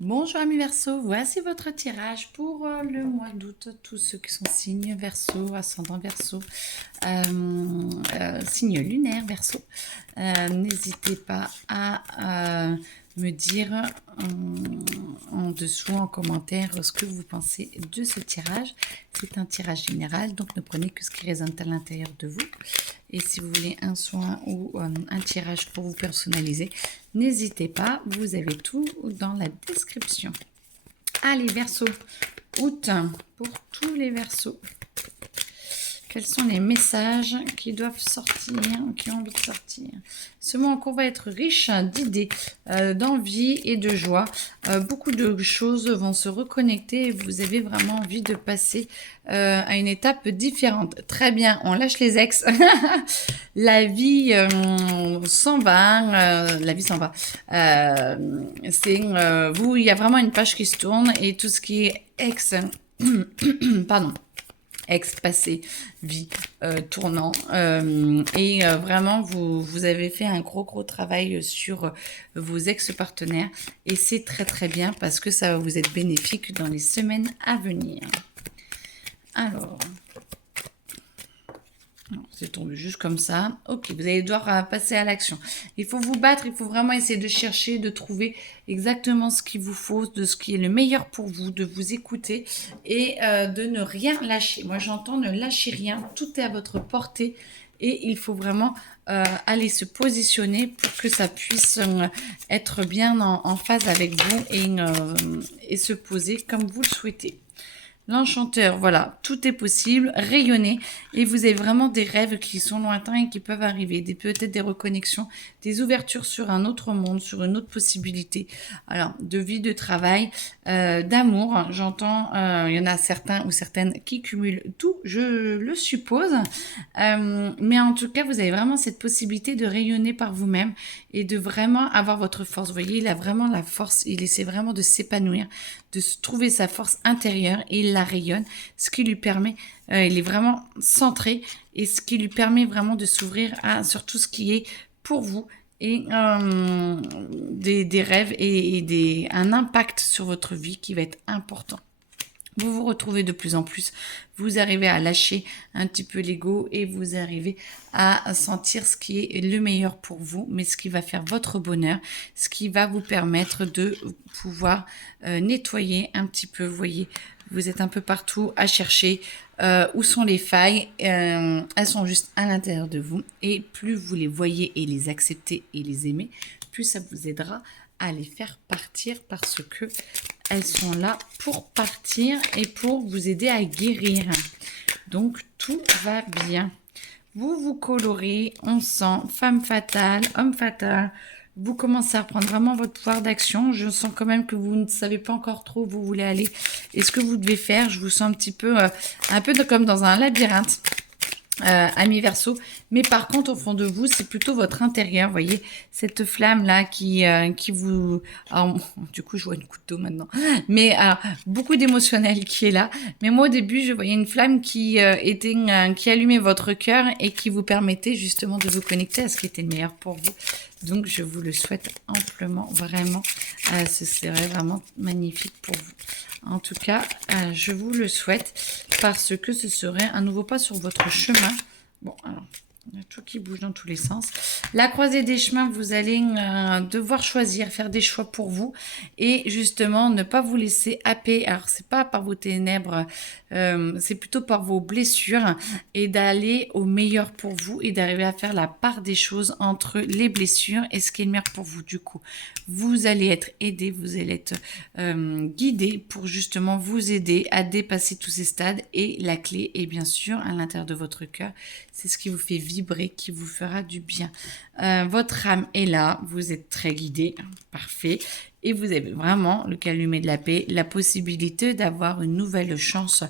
Bonjour amis Verseau, voici votre tirage pour le mois d'août. Tous ceux qui sont signes Verseau, ascendant Verseau, signe lunaire Verseau. N'hésitez pas à me dire en dessous en commentaire ce que vous pensez de ce tirage. C'est un tirage général, donc ne prenez que ce qui résonne à l'intérieur de vous. Et si vous voulez un soin ou un tirage pour vous personnaliser, n'hésitez pas, vous avez tout dans la description. Allez, Verseau, août pour tous les Verseaux. Quels sont les messages qui doivent sortir, qui ont envie de sortir? Ce mois en cours va être riche d'idées, d'envie et de joie. Beaucoup de choses vont se reconnecter et vous avez vraiment envie de passer à une étape différente. Très bien, on lâche les ex. La vie s'en va. La vie s'en va. Vous, il y a vraiment une page qui se tourne et tout ce qui est ex... Pardon. Ex-passé, vie, tournant. Vraiment, vous avez fait un gros travail sur vos ex-partenaires. Et c'est très bien parce que ça va vous être bénéfique dans les semaines à venir. Alors... c'est tombé juste comme ça. Ok, vous allez devoir passer à l'action. Il faut vous battre, il faut vraiment essayer de chercher, de trouver exactement ce qu'il vous faut, de ce qui est le meilleur pour vous, de vous écouter et de ne rien lâcher. Moi, j'entends ne lâchez rien, tout est à votre portée et il faut vraiment aller se positionner pour que ça puisse être bien en phase avec vous et se poser comme vous le souhaitez. L'enchanteur, voilà, tout est possible, rayonnez, et vous avez vraiment des rêves qui sont lointains et qui peuvent arriver, peut-être des reconnexions, des ouvertures sur un autre monde, sur une autre possibilité, alors de vie, de travail, d'amour, j'entends, il y en a certains ou certaines qui cumulent tout, je le suppose, mais en tout cas, vous avez vraiment cette possibilité de rayonner par vous-même et de vraiment avoir votre force. Vous voyez, il a vraiment la force, il essaie vraiment de s'épanouir, de trouver sa force intérieure et il la rayonne, ce qui lui permet, il est vraiment centré et ce qui lui permet vraiment de s'ouvrir sur tout ce qui est pour vous et des rêves et un impact sur votre vie qui va être important. Vous vous retrouvez de plus en plus, vous arrivez à lâcher un petit peu l'ego et vous arrivez à sentir ce qui est le meilleur pour vous, mais ce qui va faire votre bonheur, ce qui va vous permettre de pouvoir nettoyer un petit peu. Vous voyez, vous êtes un peu partout à chercher où sont les failles, elles sont juste à l'intérieur de vous et plus vous les voyez et les acceptez et les aimez, plus ça vous aidera à les faire partir parce que elles sont là pour partir et pour vous aider à guérir. Donc, tout va bien. Vous vous colorez, on sent femme fatale, homme fatal. Vous commencez à reprendre vraiment votre pouvoir d'action. Je sens quand même que vous ne savez pas encore trop où vous voulez aller et ce que vous devez faire. Je vous sens un peu comme dans un labyrinthe. Amis Verseau, mais par contre au fond de vous c'est plutôt votre intérieur, vous voyez cette flamme là qui vous, alors, du coup je vois une goutte d'eau maintenant, mais beaucoup d'émotionnel qui est là, mais moi au début je voyais une flamme qui qui allumait votre cœur et qui vous permettait justement de vous connecter à ce qui était le meilleur pour vous. Donc je vous le souhaite amplement, vraiment, ce serait vraiment magnifique pour vous. En tout cas, je vous le souhaite parce que ce serait un nouveau pas sur votre chemin. Bon, alors, il y a tout qui bouge dans tous les sens. La croisée des chemins, vous allez devoir choisir, faire des choix pour vous et justement ne pas vous laisser happer. Alors, c'est pas par vos ténèbres, c'est plutôt par vos blessures et d'aller au meilleur pour vous et d'arriver à faire la part des choses entre les blessures et ce qui est le meilleur pour vous. Du coup, vous allez être aidé, vous allez être guidé pour justement vous aider à dépasser tous ces stades et la clé est bien sûr à l'intérieur de votre cœur. C'est ce qui vous fait vibrer, qui vous fera du bien. Votre âme est là, vous êtes très guidé, parfait. Et vous avez vraiment le calumet de la paix, la possibilité d'avoir une nouvelle chance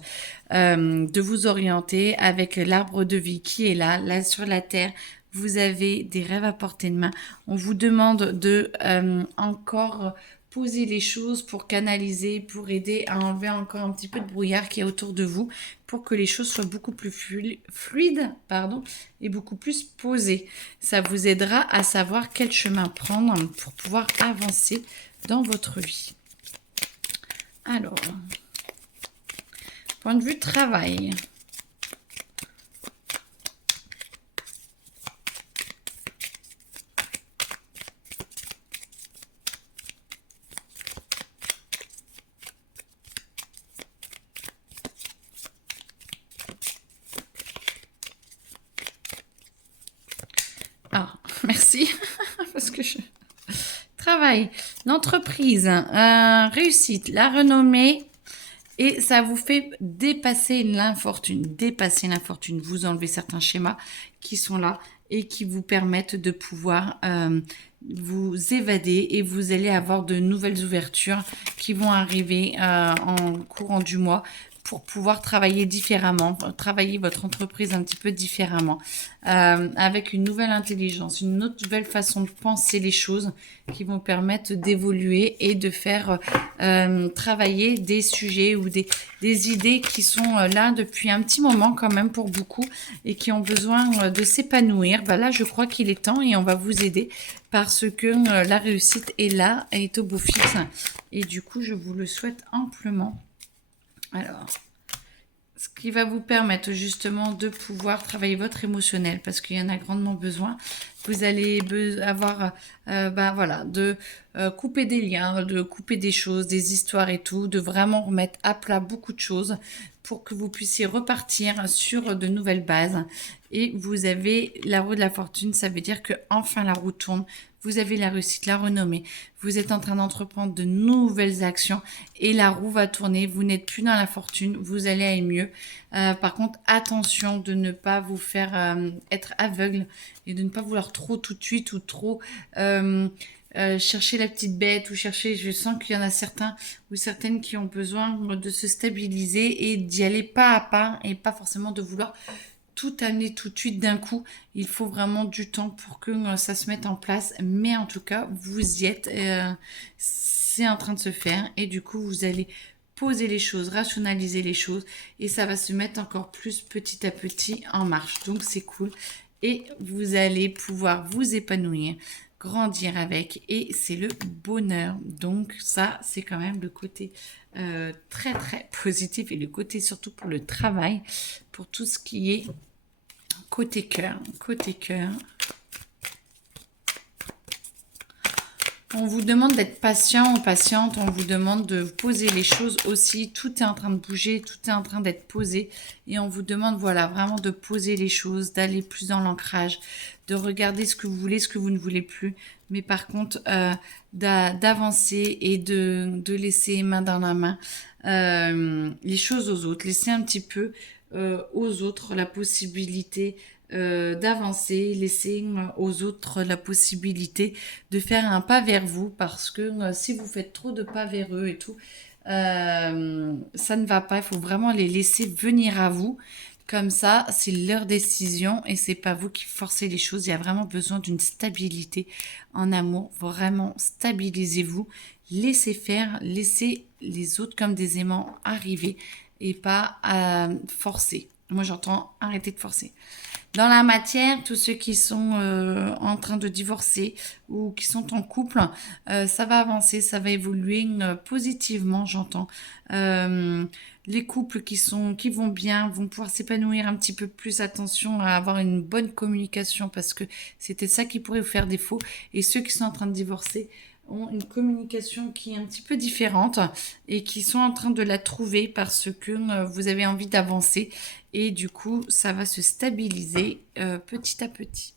de vous orienter avec l'arbre de vie qui est là sur la terre. Vous avez des rêves à portée de main. On vous demande de encore poser les choses pour canaliser, pour aider à enlever encore un petit peu de brouillard qui est autour de vous, pour que les choses soient beaucoup plus fluides, et beaucoup plus posées. Ça vous aidera à savoir quel chemin prendre pour pouvoir avancer dans votre vie. Alors, point de vue travail. Ah, merci, parce que je... Travail, l'entreprise, réussite, la renommée, et ça vous fait dépasser l'infortune. Dépasser l'infortune. Vous enlevez certains schémas qui sont là et qui vous permettent de pouvoir vous évader et vous allez avoir de nouvelles ouvertures qui vont arriver en courant du mois pour pouvoir travailler différemment, travailler votre entreprise un petit peu différemment, avec une nouvelle intelligence, une autre nouvelle façon de penser les choses qui vont permettre d'évoluer et de faire travailler des sujets ou des idées qui sont là depuis un petit moment quand même pour beaucoup et qui ont besoin de s'épanouir. Bah là, je crois qu'il est temps et on va vous aider parce que la réussite est là, elle est au beau fixe et du coup, je vous le souhaite amplement. Alors, ce qui va vous permettre justement de pouvoir travailler votre émotionnel parce qu'il y en a grandement besoin. Vous allez avoir, voilà, de couper des liens, de couper des choses, des histoires et tout, de vraiment remettre à plat beaucoup de choses pour que vous puissiez repartir sur de nouvelles bases. Et vous avez la roue de la fortune, ça veut dire que enfin la roue tourne. Vous avez la réussite, la renommée. Vous êtes en train d'entreprendre de nouvelles actions et la roue va tourner. Vous n'êtes plus dans la fortune, vous allez aller mieux. Par contre, attention de ne pas vous faire être aveugle et de ne pas vouloir trop tout de suite ou trop chercher la petite bête ou chercher. Je sens qu'il y en a certains ou certaines qui ont besoin de se stabiliser et d'y aller pas à pas et pas forcément de vouloir tout amener tout de suite d'un coup. Il faut vraiment du temps pour que ça se mette en place. Mais en tout cas, vous y êtes. C'est en train de se faire. Et du coup, vous allez poser les choses, rationaliser les choses. Et ça va se mettre encore plus petit à petit en marche. Donc, c'est cool. Et vous allez pouvoir vous épanouir, grandir avec. Et c'est le bonheur. Donc, ça, c'est quand même le côté très, très positif. Et le côté surtout pour le travail, pour tout ce qui est côté cœur, côté cœur. On vous demande d'être patient ou patiente, on vous demande de poser les choses aussi. Tout est en train de bouger, tout est en train d'être posé. Et on vous demande, voilà, vraiment de poser les choses, d'aller plus dans l'ancrage, de regarder ce que vous voulez, ce que vous ne voulez plus. Mais par contre, d'avancer et de laisser main dans la main les choses aux autres. Laisser un petit peu aux autres la possibilité d'avancer, laisser aux autres la possibilité de faire un pas vers vous parce que si vous faites trop de pas vers eux et tout, ça ne va pas. Il faut vraiment les laisser venir à vous. Comme ça, c'est leur décision et c'est pas vous qui forcez les choses. Il y a vraiment besoin d'une stabilité en amour. Vraiment, stabilisez-vous. Laissez faire, laissez les autres comme des aimants arriver et pas forcer. Moi, j'entends arrêter de forcer. Dans la matière, tous ceux qui sont en train de divorcer ou qui sont en couple, ça va avancer, ça va évoluer positivement, j'entends. Les couples qui vont bien vont pouvoir s'épanouir un petit peu plus. Attention à avoir une bonne communication parce que c'était ça qui pourrait vous faire défaut. Et ceux qui sont en train de divorcer ont une communication qui est un petit peu différente et qui sont en train de la trouver parce que vous avez envie d'avancer et du coup ça va se stabiliser petit à petit.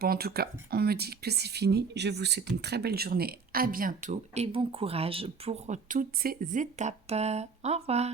Bon, en tout cas, on me dit que c'est fini. Je vous souhaite une très belle journée. À bientôt et bon courage pour toutes ces étapes. Au revoir.